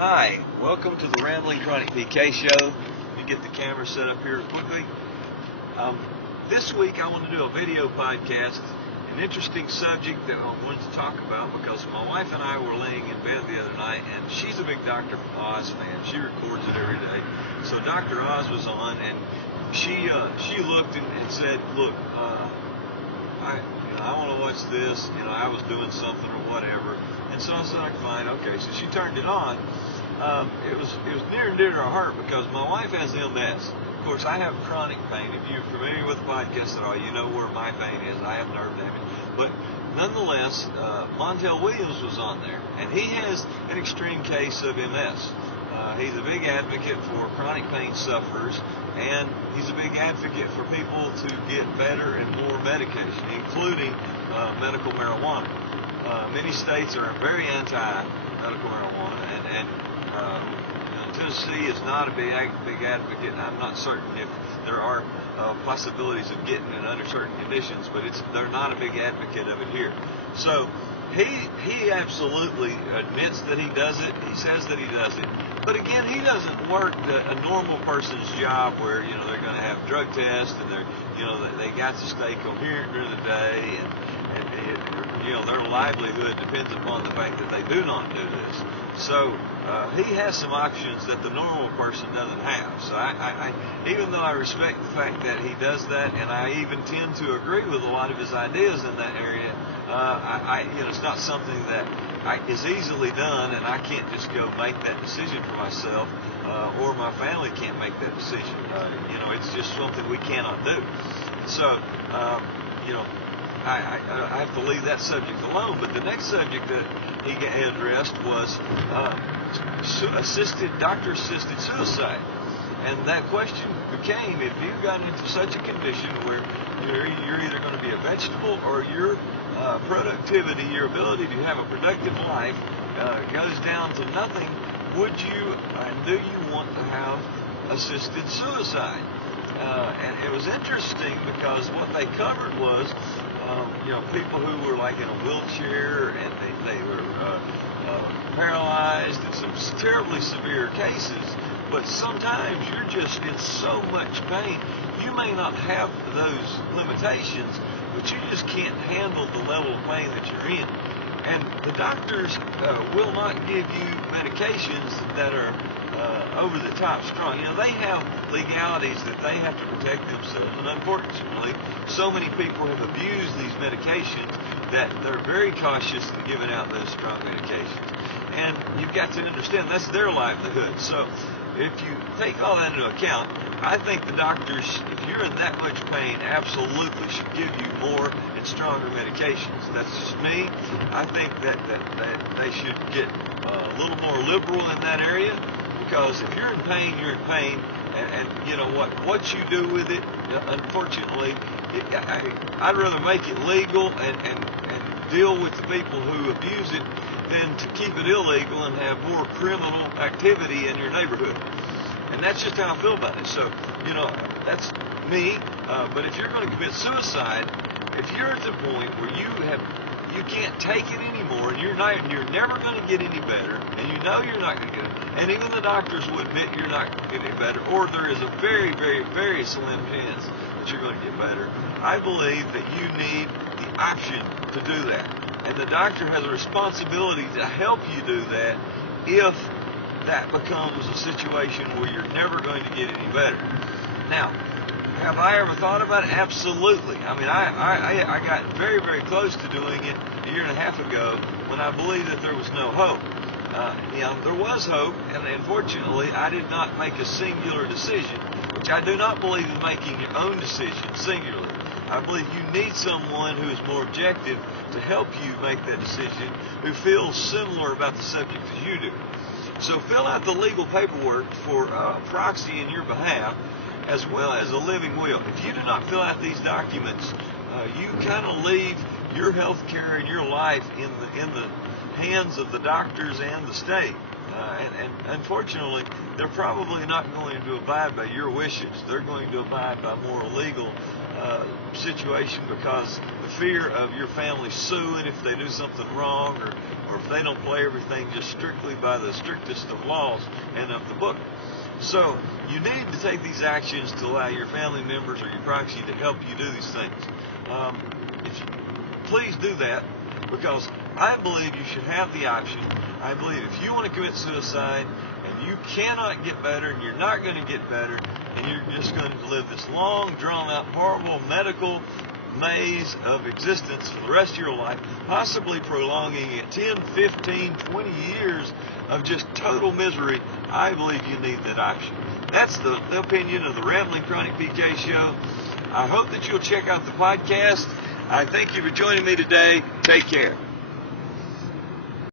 Hi, welcome to the Rambling Chronic PK Show. Let me get the camera set up here quickly. This week I want to do a video podcast, an interesting subject that I wanted to talk about because my wife and I were laying in bed the other night, and she's a big Dr. Oz fan. She records it every day. So Dr. Oz was on, and she looked and said, "Look, I want to watch this. I was doing something or whatever." And so I said, "Fine, okay." So she turned it on. It was near and dear to our heart because my wife has MS. Of course, I have chronic pain. If you're familiar with the podcast at all, you know where my pain is. I have nerve damage. But nonetheless, Montel was on there, and he has an extreme case of MS. He's a big advocate for chronic pain sufferers, and he's a big advocate for people to get better and more medication, including medical marijuana. Many states are very anti-medical marijuana, and Tennessee is not a big advocate. I'm not certain if there are possibilities of getting it under certain conditions, but they're not a big advocate of it here. So he absolutely admits that he does it. He says that he does it. But again, he doesn't work a normal person's job where they're going to have drug tests and they got to stay coherent during the day and their livelihood depends upon the fact that they do not do this. So he has some options that the normal person doesn't have. So I even though I respect the fact that he does that, and I even tend to agree with a lot of his ideas in that area, it's not something that is easily done, and I can't just go make that decision for myself, or my family can't make that decision. It's just something we cannot do. So, I have to leave that subject alone. But the next subject that he addressed was doctor-assisted suicide. And that question became, if you've gotten into such a condition where you're either going to be a vegetable or your productivity, your ability to have a productive life goes down to nothing, would you and do you want to have assisted suicide? And it was interesting because what they covered was, people who were like in a wheelchair and they were paralyzed in some terribly severe cases. But sometimes you're just in so much pain, you may not have those limitations, but you just can't handle the level of pain that you're in. And the doctors will not give you medications that are over the top strong. They have legalities that they have to protect themselves, and unfortunately, so many people have abused these medications that they're very cautious in giving out those strong medications. And you've got to understand that's their livelihood. So if you take all that into account, I think the doctors, if you're in that much pain, absolutely should give you more and stronger medications. That's just me. I think that they should get a little more liberal in that area, because if you're in pain, you're in pain, and what you do with it, unfortunately, I'd rather make it legal and deal with the people who abuse it than to keep it illegal and have more criminal activity in your neighborhood. And that's just how I feel about it. So, that's me. But if you're going to commit suicide, if you're at the point where you can't take it anymore, and you're never going to get any better, and you're not going to get it, and even the doctors will admit you're not going to get any better, or there is a very, very, very slim chance that you're going to get better, I believe that you need the option to do that. And the doctor has a responsibility to help you do that if that becomes a situation where you're never going to get any better. Now, have I ever thought about it? Absolutely. I mean, I got very, very close to doing it a year and a half ago when I believed that there was no hope. There was hope, and unfortunately, I did not make a singular decision, which I do not believe in making your own decision singularly. I believe you need someone who is more objective to help you make that decision, who feels similar about the subject as you do. So fill out the legal paperwork for a proxy in your behalf, as well as a living will. If you do not fill out these documents, you kind of leave your health care and your life in the hands of the doctors and the state. And unfortunately, they're probably not going to abide by your wishes. They're going to abide by more legal situation, because the fear of your family suing if they do something wrong, or if they don't play everything just strictly by the strictest of laws and of the book. So you need to take these actions to allow your family members or your proxy to help you do these things. Please do that, because I believe you should have the option. I believe if you want to commit suicide and you cannot get better, and you're not going to get better, and you're just going to live this long, drawn-out, horrible medical maze of existence for the rest of your life, possibly prolonging it 10, 15, 20 years of just total misery, I believe you need that option. That's the opinion of the Rambling Chronic PK Show. I hope that you'll check out the podcast. I thank you for joining me today. Take care.